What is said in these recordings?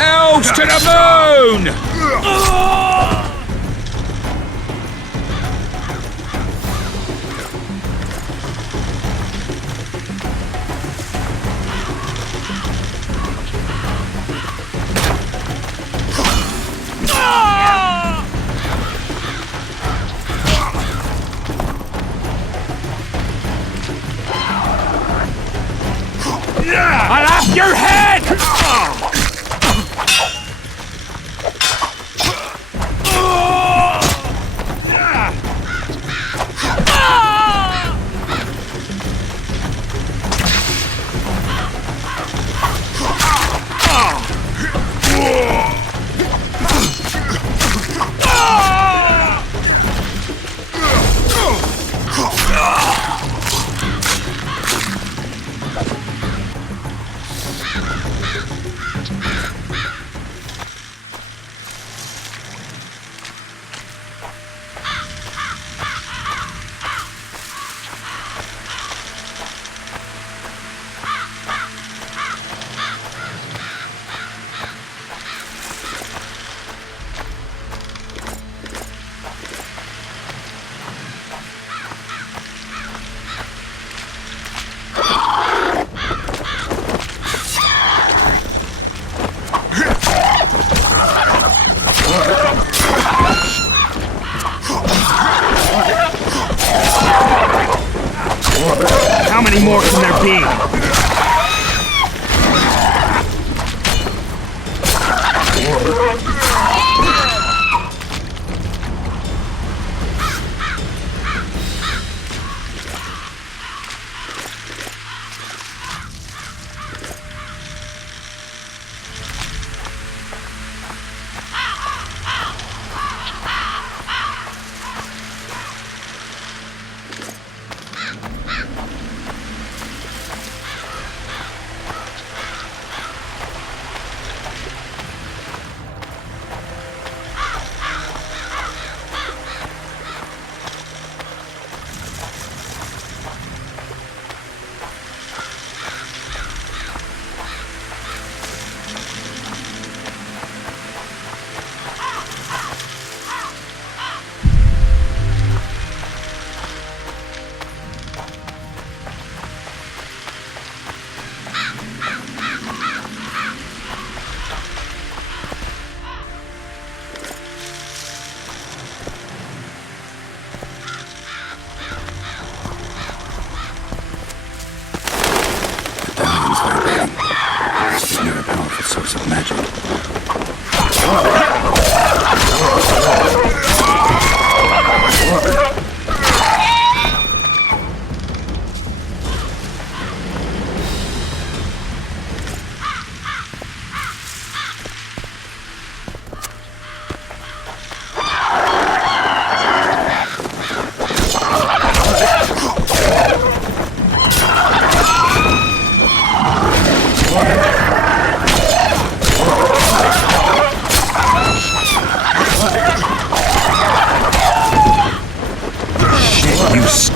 Elves to the moon! I'll have your head! many more can there be?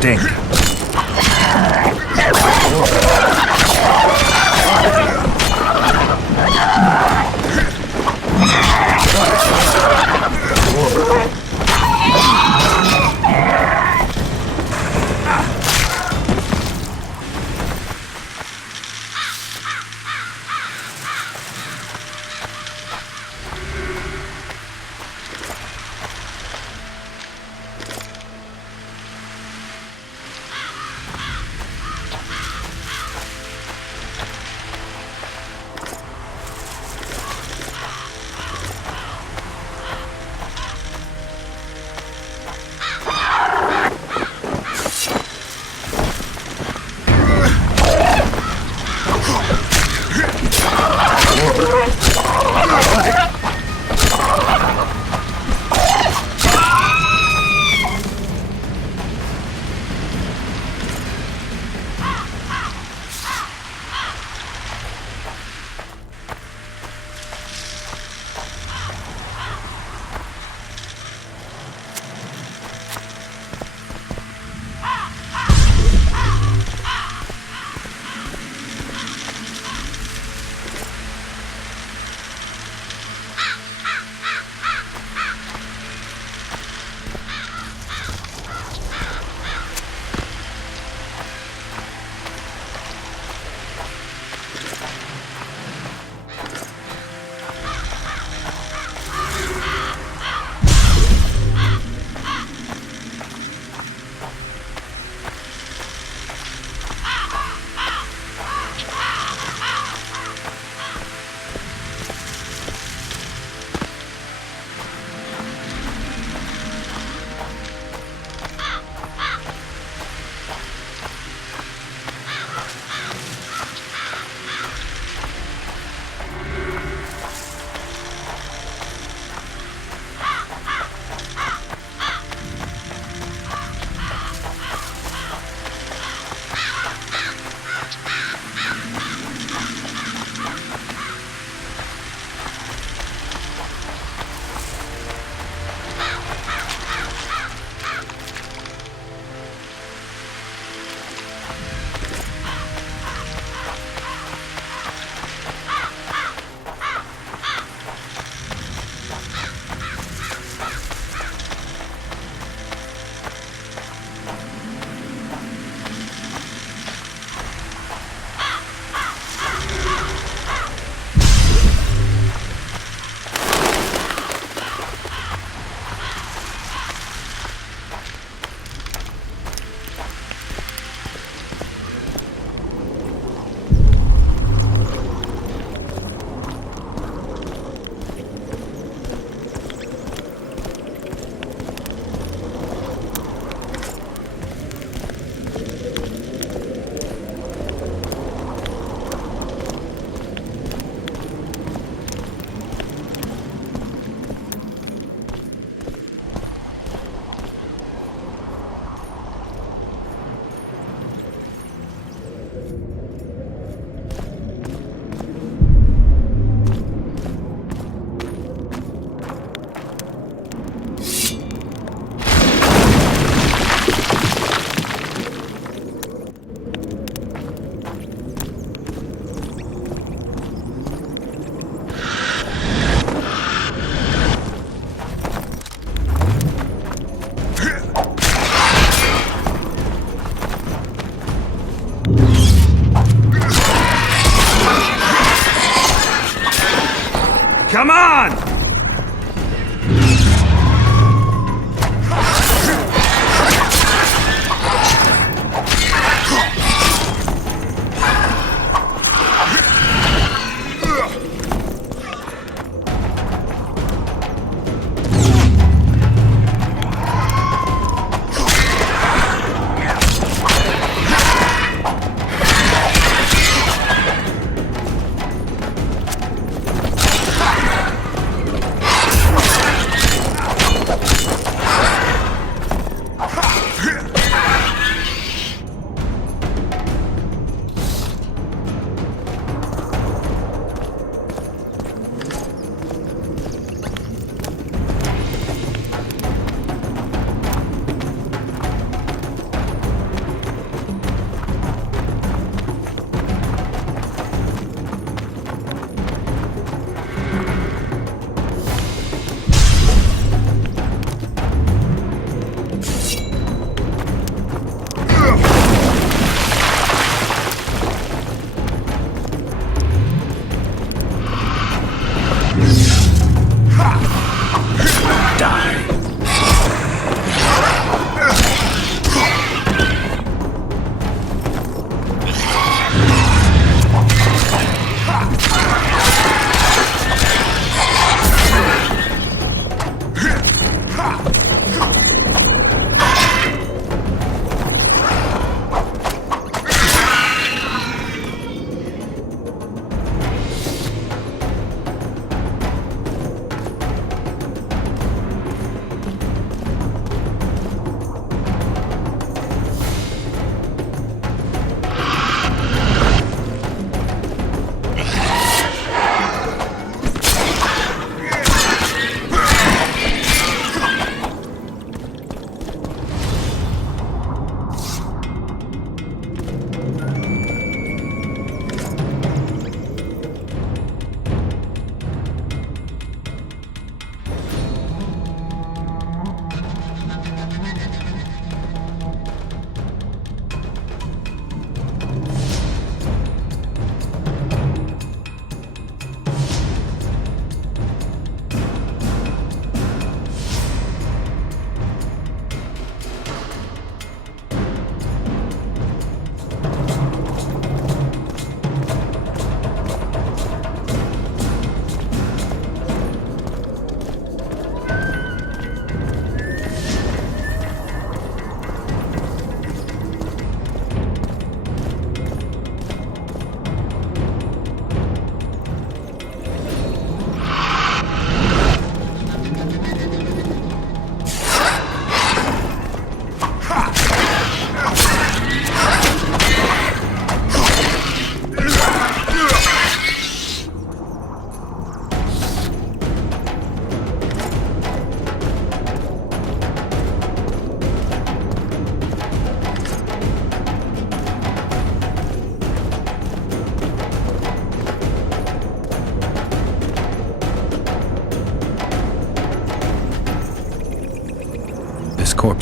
Stink.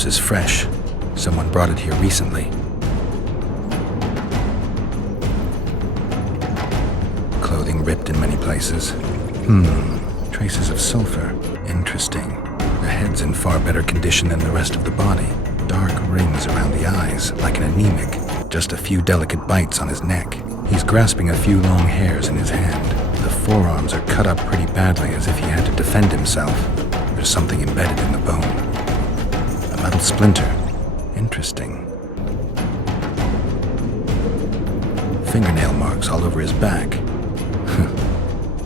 corpse is fresh. Someone brought it here recently. Clothing ripped in many places. Traces of sulfur. Interesting. The head's in far better condition than the rest of the body. Dark rings around the eyes, like an anemic. Just a few delicate bites on his neck. He's grasping a few long hairs in his hand. The forearms are cut up pretty badly, as if he had to defend himself. There's something embedded in the bone. A metal splinter. Interesting. Fingernail marks all over his back.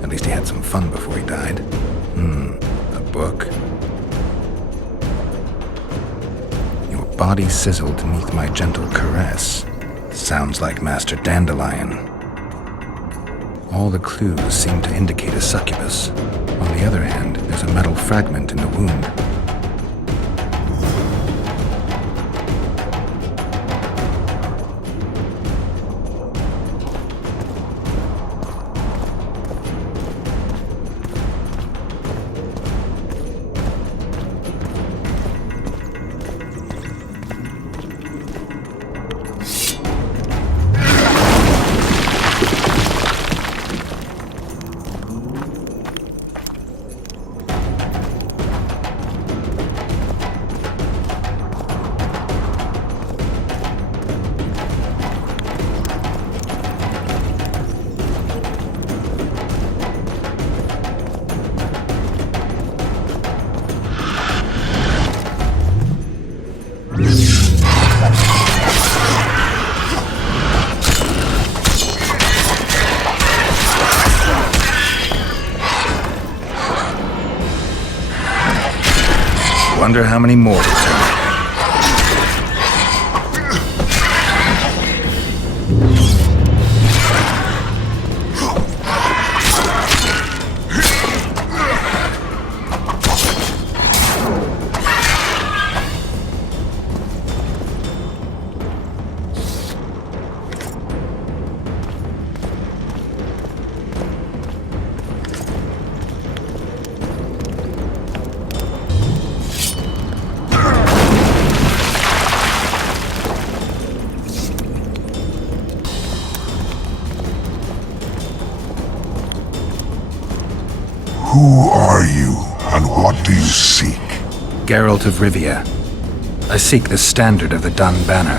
At least he had some fun before he died. A book. Your body sizzled beneath my gentle caress. Sounds like Master Dandelion. All the clues seem to indicate a succubus. On the other hand, there's a metal fragment in the wound. Wonder how many more will turn. Who are you, and what do you seek? Geralt of Rivia. I seek the standard of the Dun Banner.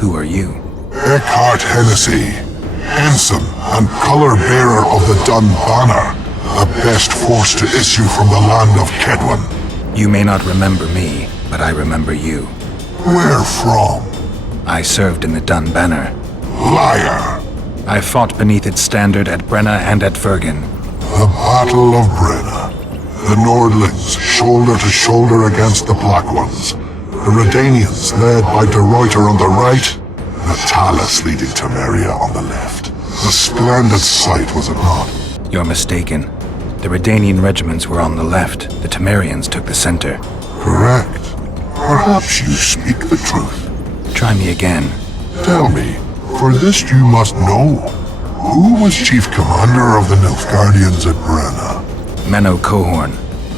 Who are you? Eckhart Hennessy, ensign and color-bearer of the Dun Banner, the best force to issue from the land of Kedwen. You may not remember me, but I remember you. Where from? I served in the Dun Banner. Liar! I fought beneath its standard at Brenna and at Vergen. The Battle of Brenna. The Nordlings, shoulder to shoulder against the Black Ones. The Redanians, led by de Ruyter on the right. The Talus leading Temeria on the left. A splendid sight, was it not? You're mistaken. The Redanian regiments were on the left. The Temerians took the center. Correct. Perhaps you speak the truth. Try me again. Tell me, for this you must know. Who was chief commander of the Nilfgaardians at Brenna? Menno Cohorn.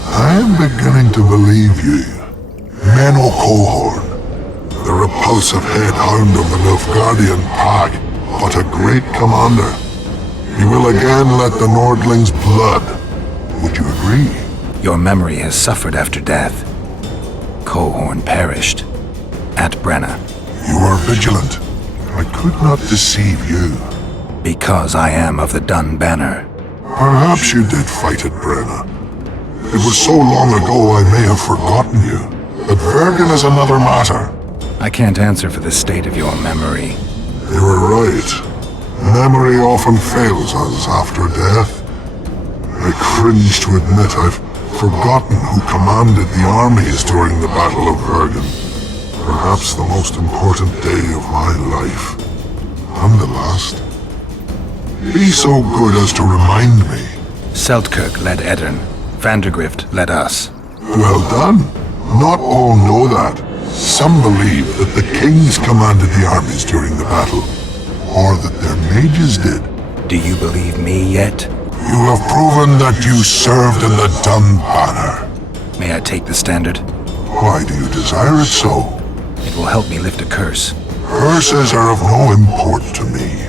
I am beginning to believe you. Menno Cohorn. The repulsive head hound of the Nilfgaardian pack, but a great commander. He will again let the Nordlings blood. Would you agree? Your memory has suffered after death. Cohorn perished. At Brenna. You are vigilant. I could not deceive you. Because I am of the Dun Banner. Perhaps you did fight at Brenna. It was so long ago I may have forgotten you. But Vergen is another matter. I can't answer for the state of your memory. You are right. Memory often fails us after death. I cringe to admit I've forgotten who commanded the armies during the Battle of Vergen. Perhaps the most important day of my life. And the last. Be so good as to remind me. Seltkirk led Eddern. Vandergrift led us. Well done. Not all know that. Some believe that the kings commanded the armies during the battle, or that their mages did. Do you believe me yet? You have proven that you served in the Dun Banner. May I take the standard? Why do you desire it so? It will help me lift a curse. Curses are of no import to me.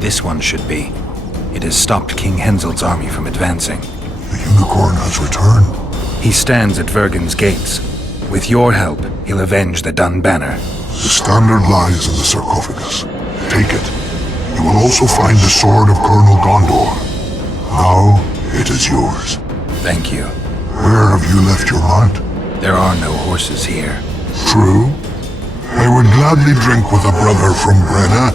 This one should be. It has stopped King Henseld's army from advancing. The unicorn has returned. He stands at Vergen's gates. With your help, he'll avenge the Dun Banner. The standard lies in the sarcophagus. Take it. You will also find the sword of Colonel Gondor. Now, it is yours. Thank you. Where have you left your mount? There are no horses here. True. I would gladly drink with a brother from Brenna,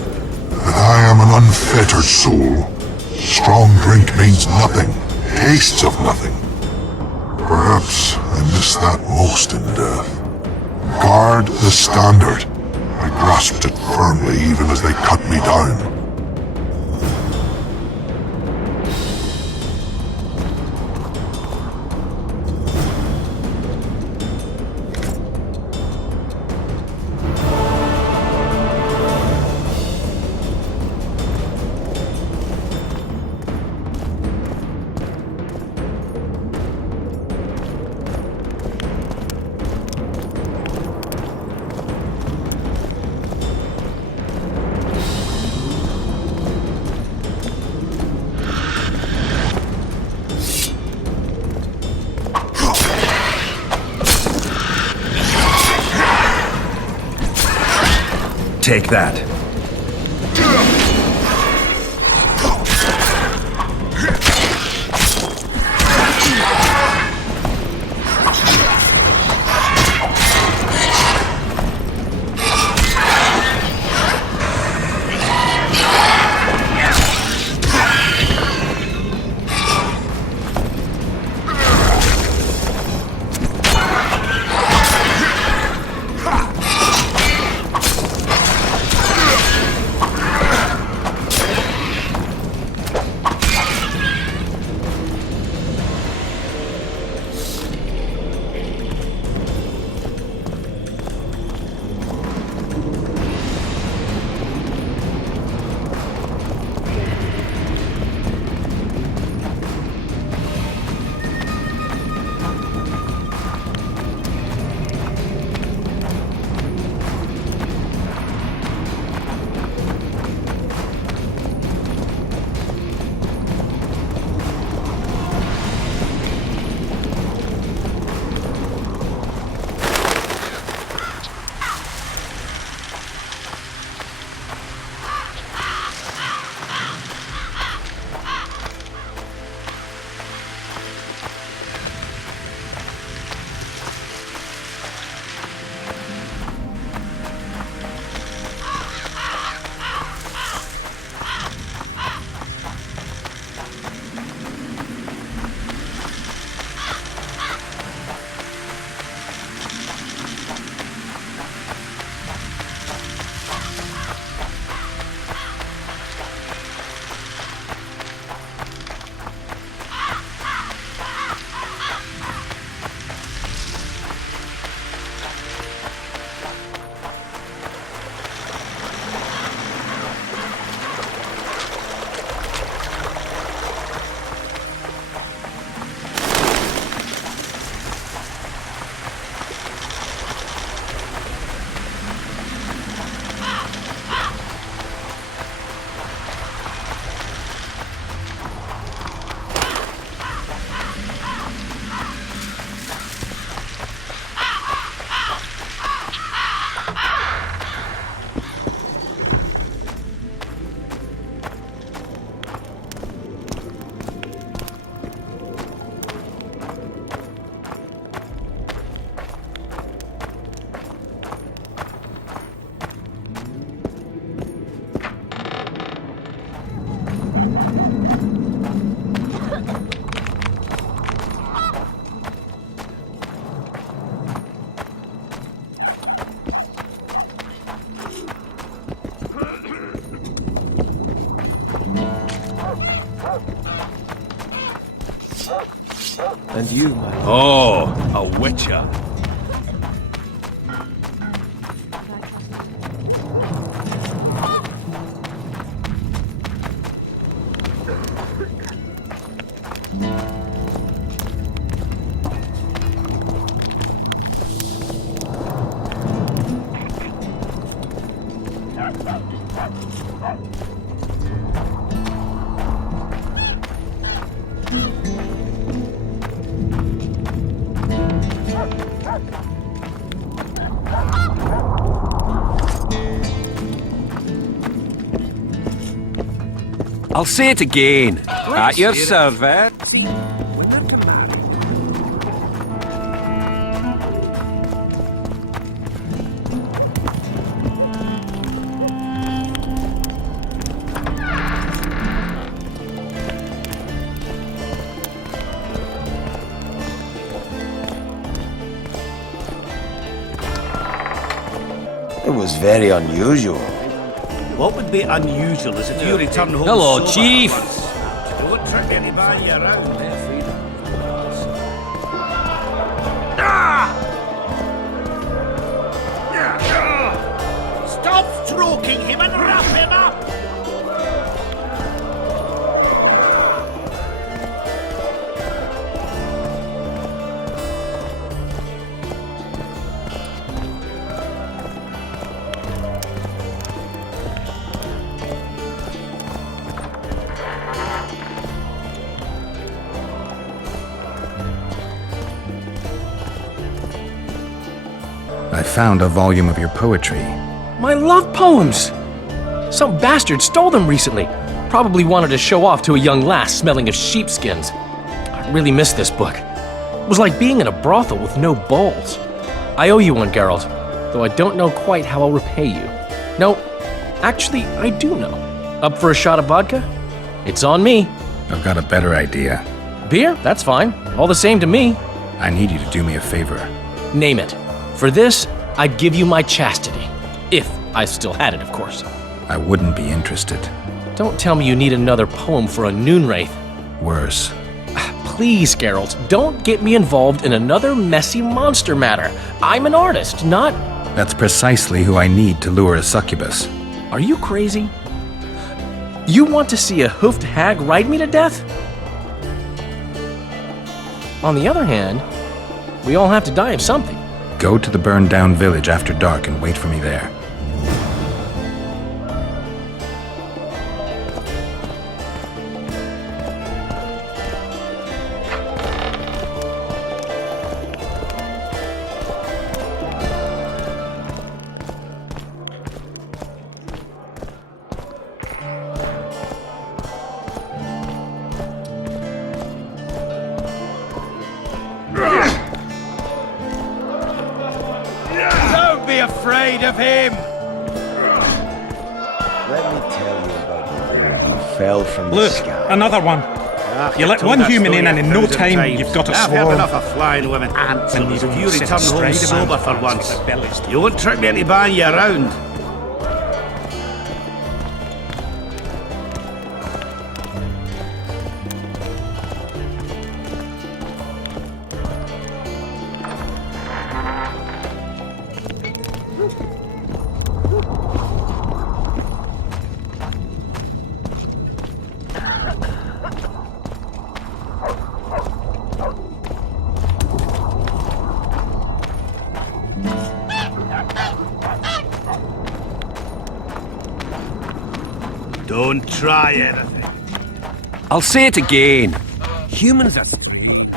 but I am an unfettered soul. Strong drink means nothing, tastes of nothing. Perhaps I miss that most in death. Guard the standard. I grasped it firmly even as they cut me down. Take that. And you, my lord. Oh, a witcher. I'll say it again. At your service. It was very unusual. What would be unusual is if you return home. Hello, sober Chief. at once. Don't trick anybody around. Stop stroking him and wrap him up! I found a volume of your poetry. My love poems! Some bastard stole them recently. Probably wanted to show off to a young lass smelling of sheepskins. I really missed this book. It was like being in a brothel with no balls. I owe you one, Geralt, though I don't know quite how I'll repay you. No, actually, I do know. Up for a shot of vodka? It's on me. I've got a better idea. Beer? That's fine. All the same to me. I need you to do me a favor. Name it. For this, I'd give you my chastity. If I still had it, of course. I wouldn't be interested. Don't tell me you need another poem for a noonwraith. Worse. Please, Geralt, don't get me involved in another messy monster matter. I'm an artist, not... That's precisely who I need to lure a succubus. Are you crazy? You want to see a hoofed hag ride me to death? On the other hand, we all have to die of something. Go to the burned-down village after dark and wait for me there. Don't be afraid of him! Let me tell you about the woman who fell from the Look, sky. another one. You let one human in and in no time you've got a I've had swarm. enough of flying women ants. And you If don't you sit return home astride a man sober for with once, their bellies. you won't trick me into buying you around. Don't try anything. I'll say it again. Humans are strange.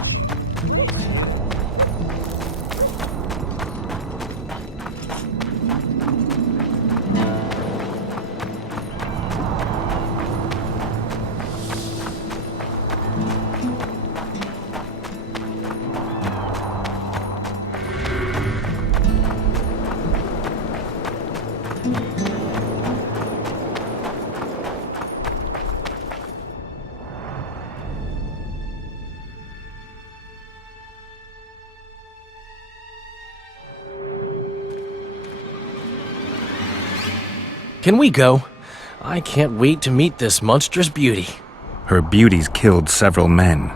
Can we go? I can't wait to meet this monstrous beauty. Her beauty's killed several men.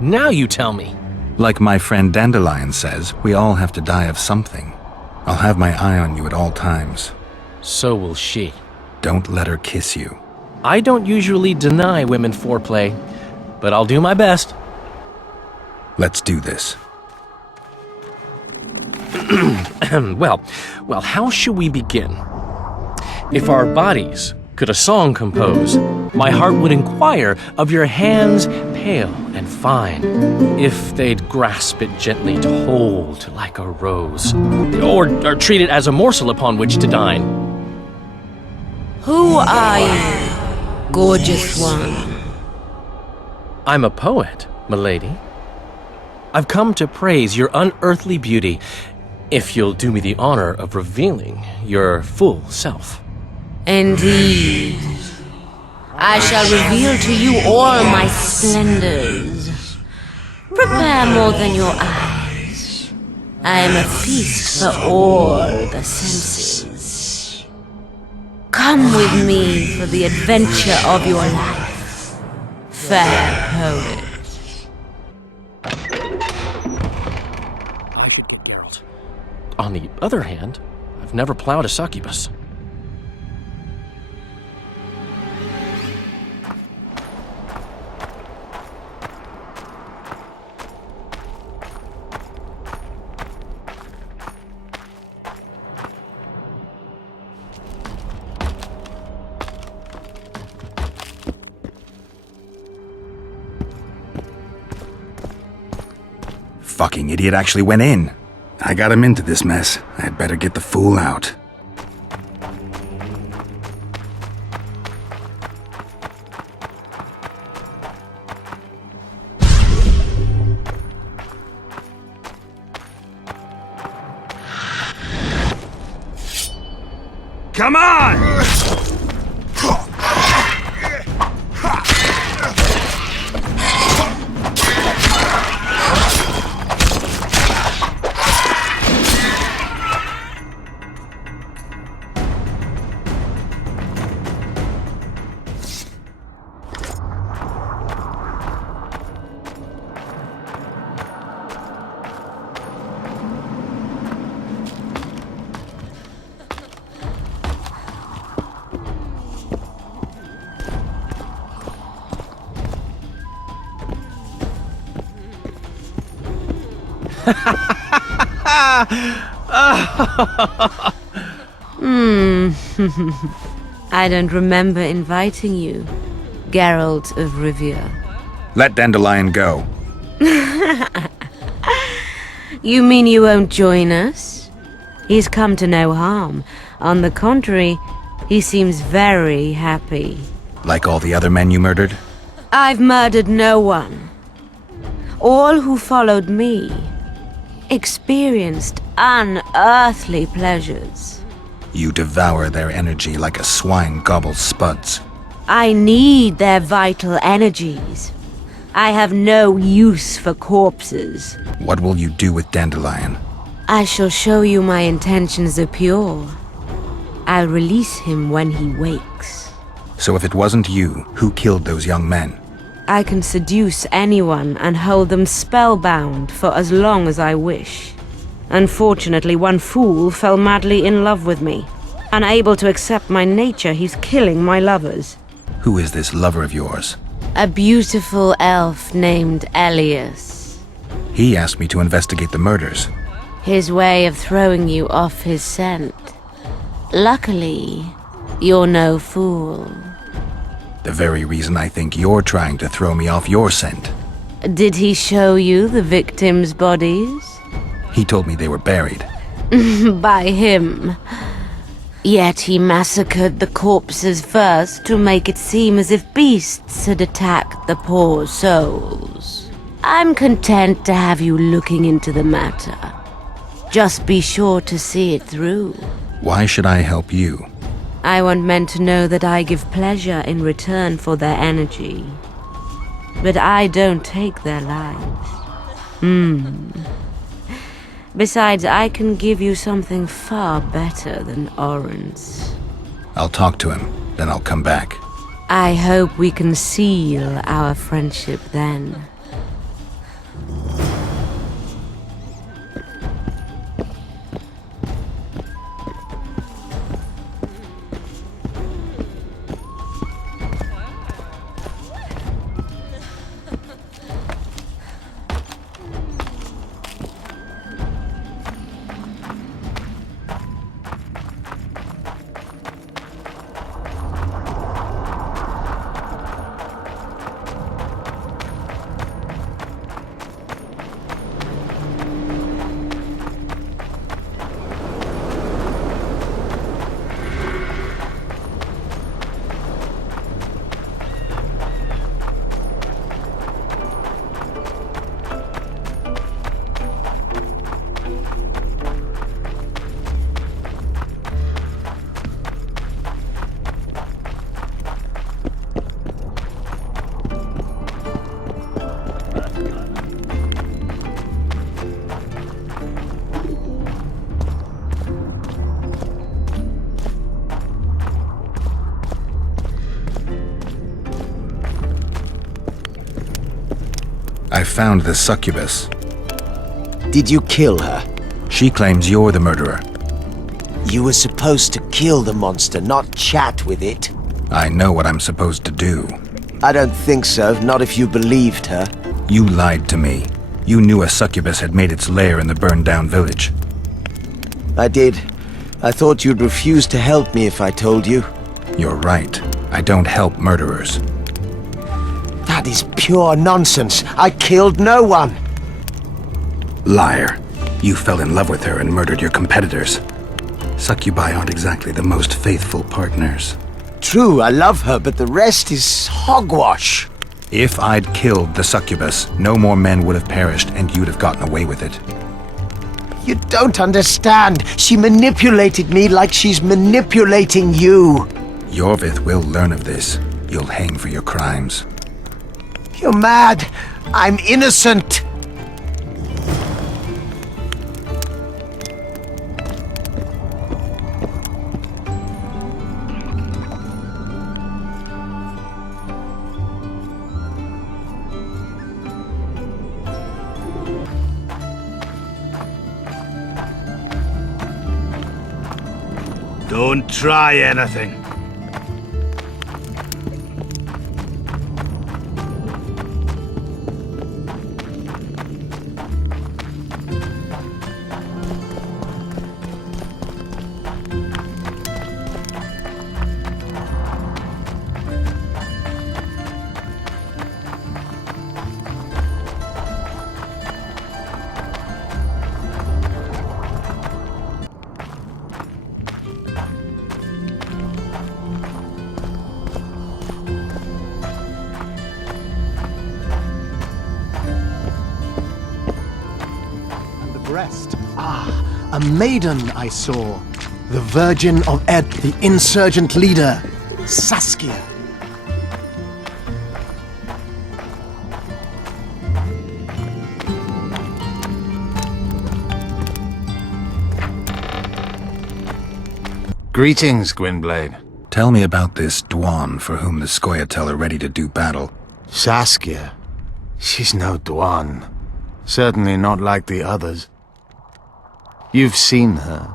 Now you tell me. Like my friend Dandelion says, we all have to die of something. I'll have my eye on you at all times. So will she. Don't let her kiss you. I don't usually deny women foreplay, but I'll do my best. Let's do this. Well, how should we begin? If our bodies could a song compose, my heart would inquire of your hands pale and fine, if they'd grasp it gently to hold like a rose, or treat it as a morsel upon which to dine. Who are you, gorgeous one? I'm a poet, milady. I've come to praise your unearthly beauty, if you'll do me the honor of revealing your full self. Indeed. I shall reveal to you all my splendors. Prepare more than your eyes. I am a feast for all the senses. Come with me for the adventure of your life, fair poet. I should be Geralt. On the other hand, I've never plowed a succubus. Fucking idiot actually went in. I got him into this mess. I'd better get the fool out. Come on! I don't remember inviting you, Geralt of Rivia. Let Dandelion go. You mean you won't join us? He's come to no harm. On the contrary, he seems very happy. Like all the other men you murdered? I've murdered no one. All who followed me experienced unearthly pleasures. You devour their energy like a swine gobbles spuds. I need their vital energies. I have no use for corpses. What will you do with Dandelion? I shall show you my intentions are pure. I'll release him when he wakes. So if it wasn't you, who killed those young men? I can seduce anyone and hold them spellbound for as long as I wish. Unfortunately, one fool fell madly in love with me. Unable to accept my nature, he's killing my lovers. Who is this lover of yours? A beautiful elf named Elias. He asked me to investigate the murders. His way of throwing you off his scent. Luckily, you're no fool. The very reason I think you're trying to throw me off your scent. Did he show you the victims' bodies? He told me they were buried. By him. Yet he massacred the corpses first to make it seem as if beasts had attacked the poor souls. I'm content to have you looking into the matter. Just be sure to see it through. Why should I help you? I want men to know that I give pleasure in return for their energy. But I don't take their lives. Besides, I can give you something far better than Orange. I'll talk to him, then I'll come back. I hope we can seal our friendship then. I found the succubus. Did you kill her? She claims you're the murderer. You were supposed to kill the monster, not chat with it. I know what I'm supposed to do. I don't think so, not if you believed her. You lied to me. You knew a succubus had made its lair in the burned-down village. I did. I thought you'd refuse to help me if I told you. You're right. I don't help murderers. That is pure nonsense. I killed no one. Liar. You fell in love with her and murdered your competitors. Succubi aren't exactly the most faithful partners. True, I love her, but the rest is hogwash. If I'd killed the succubus, no more men would have perished and you'd have gotten away with it. You don't understand. She manipulated me like she's manipulating you. Iorveth will learn of this. You'll hang for your crimes. You're mad. I'm innocent. Don't try anything. Breast. Ah, a maiden I saw. The Virgin of Ed, the insurgent leader, Saskia. Greetings, Gwynblade. Tell me about this Dwan for whom the Scoia'tael are ready to do battle. Saskia. She's no Dwan. Certainly not like the others. You've seen her.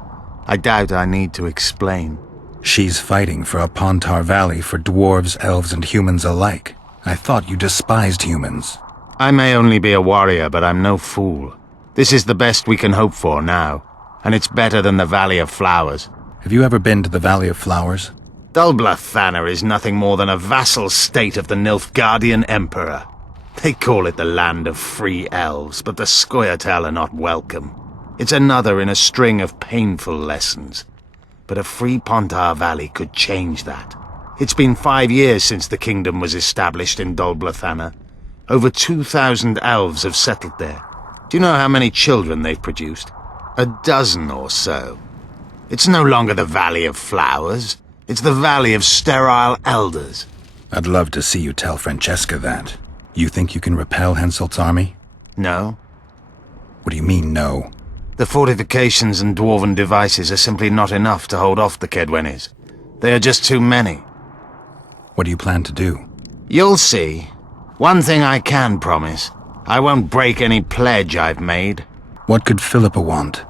I doubt I need to explain. She's fighting for a Pontar Valley for dwarves, elves, and humans alike. I thought you despised humans. I may only be a warrior, but I'm no fool. This is the best we can hope for now, and it's better than the Valley of Flowers. Have you ever been to the Valley of Flowers? Dulblathana is nothing more than a vassal state of the Nilfgaardian Emperor. They call it the land of free elves, but the Scoia'tael are not welcome. It's another in a string of painful lessons. But a free Pontar Valley could change that. It's been 5 years since the kingdom was established in Dulblathana. Over 2,000 elves have settled there. Do you know how many children they've produced? 12 or so. It's no longer the Valley of Flowers. It's the Valley of Sterile Elders. I'd love to see you tell Francesca that. You think you can repel Henselt's army? No. What do you mean, no? The fortifications and dwarven devices are simply not enough to hold off the Kedwenis. They are just too many. What do you plan to do? You'll see. One thing I can promise. I won't break any pledge I've made. What could Philippa want?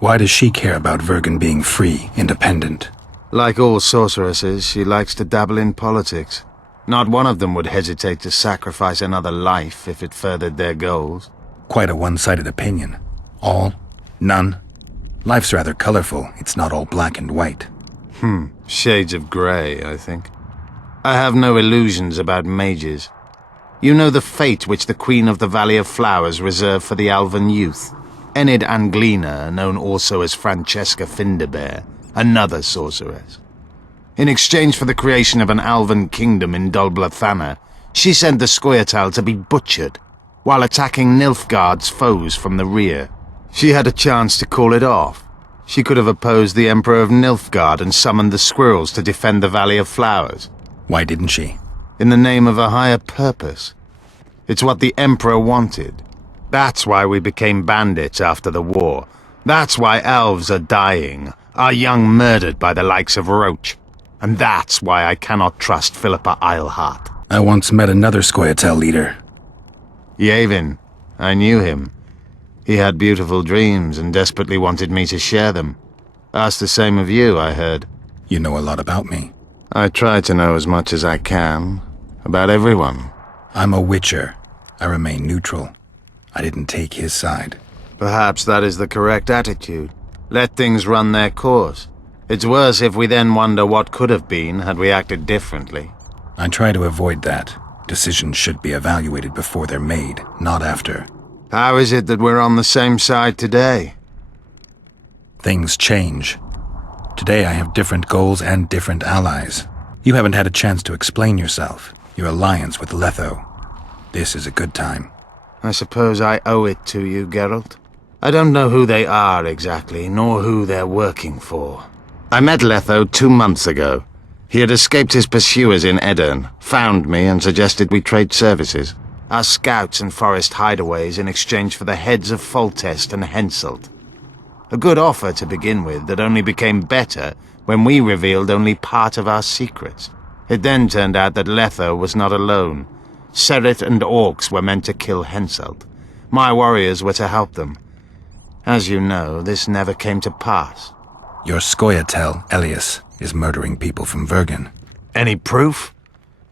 Why does she care about Vergen being free, independent? Like all sorceresses, she likes to dabble in politics. Not one of them would hesitate to sacrifice another life if it furthered their goals. Quite a one-sided opinion. All? None? Life's rather colorful. It's not all black and white. Shades of grey, I think. I have no illusions about mages. You know the fate which the Queen of the Valley of Flowers reserved for the Alvan youth. Enid Anglina, known also as Francesca Finderbear, another sorceress. In exchange for the creation of an Alvan kingdom in Dulblathana, she sent the Scoia'tael to be butchered, while attacking Nilfgaard's foes from the rear. She had a chance to call it off. She could have opposed the Emperor of Nilfgaard and summoned the squirrels to defend the Valley of Flowers. Why didn't she? In the name of a higher purpose. It's what the Emperor wanted. That's why we became bandits after the war. That's why elves are dying, our young murdered by the likes of Roche. And that's why I cannot trust Philippa Eilhart. I once met another Scoia'tael leader. Yavin. I knew him. He had beautiful dreams and desperately wanted me to share them. Asked the same of you, I heard. You know a lot about me. I try to know as much as I can. About everyone. I'm a witcher. I remain neutral. I didn't take his side. Perhaps that is the correct attitude. Let things run their course. It's worse if we then wonder what could have been had we acted differently. I try to avoid that. Decisions should be evaluated before they're made, not after. How is it that we're on the same side today? Things change. Today I have different goals and different allies. You haven't had a chance to explain yourself. Your alliance with Letho. This is a good time. I suppose I owe it to you, Geralt. I don't know who they are exactly, nor who they're working for. I met Letho 2 months ago. He had escaped his pursuers in Edirn, found me and suggested we trade services. Our scouts and forest hideaways in exchange for the heads of Foltest and Henselt. A good offer to begin with that only became better when we revealed only part of our secrets. It then turned out that Letho was not alone. Seret and orcs were meant to kill Henselt. My warriors were to help them. As you know, this never came to pass. Your Scoia'tael, Elias, is murdering people from Vergen. Any proof?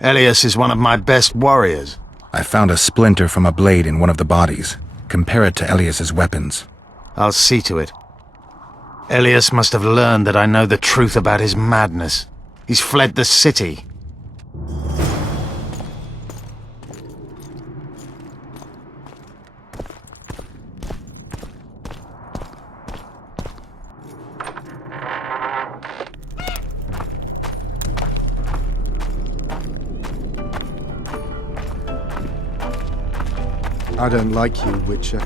Elias is one of my best warriors. I found a splinter from a blade in one of the bodies. Compare it to Elias's weapons. I'll see to it. Elias must have learned that I know the truth about his madness. He's fled the city. I don't like you, Witcher.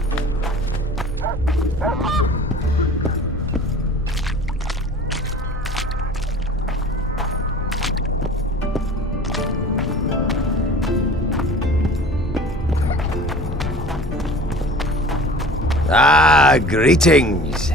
Ah, greetings.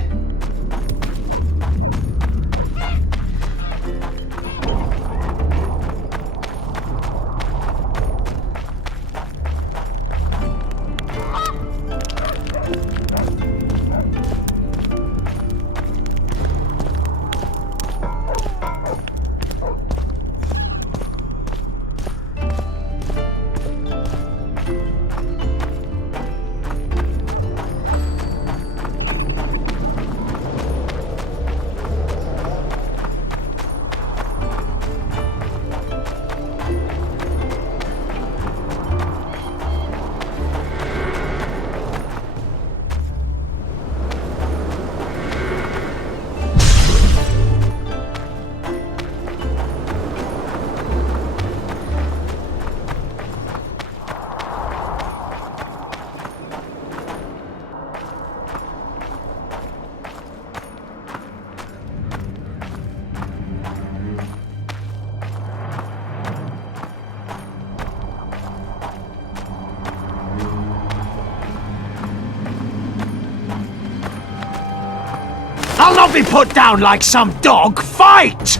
I'll not be put down like some dog. Fight!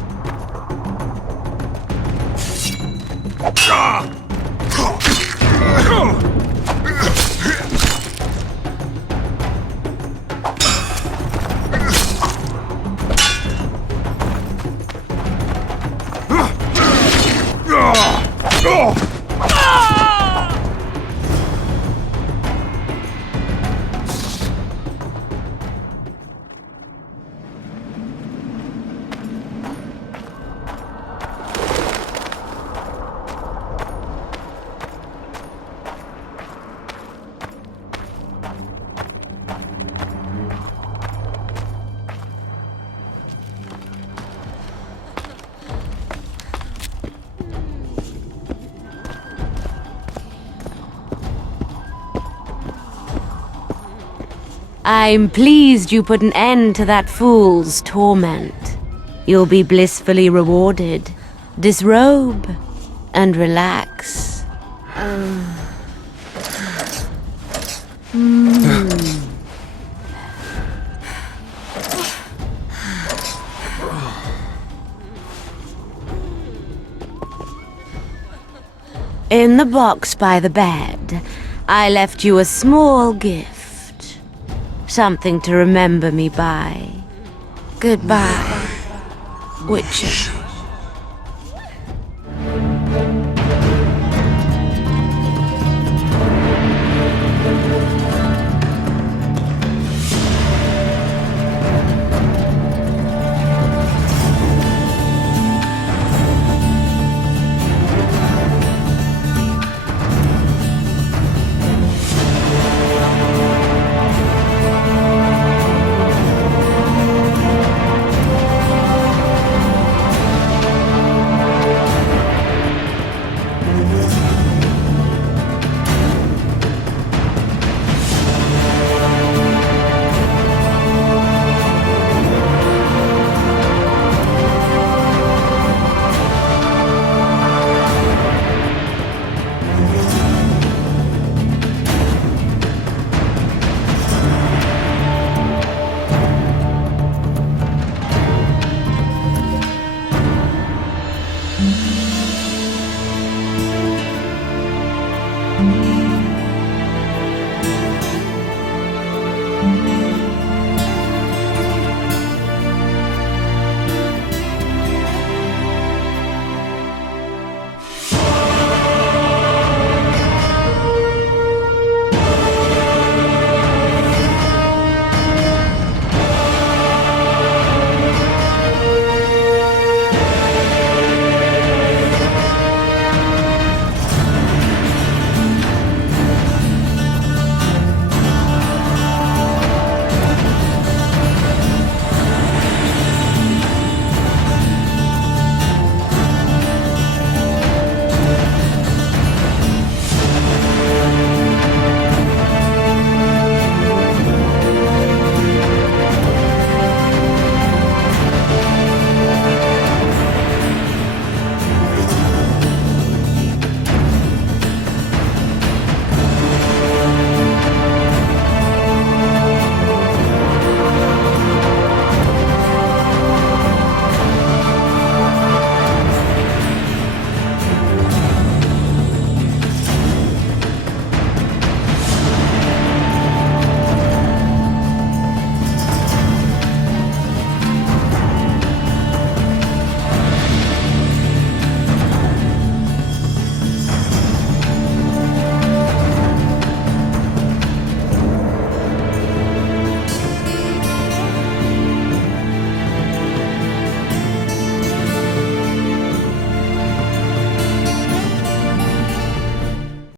I'm pleased you put an end to that fool's torment. You'll be blissfully rewarded. Disrobe and relax. In the box by the bed, I left you a small gift. Something to remember me by. Goodbye, Witcher.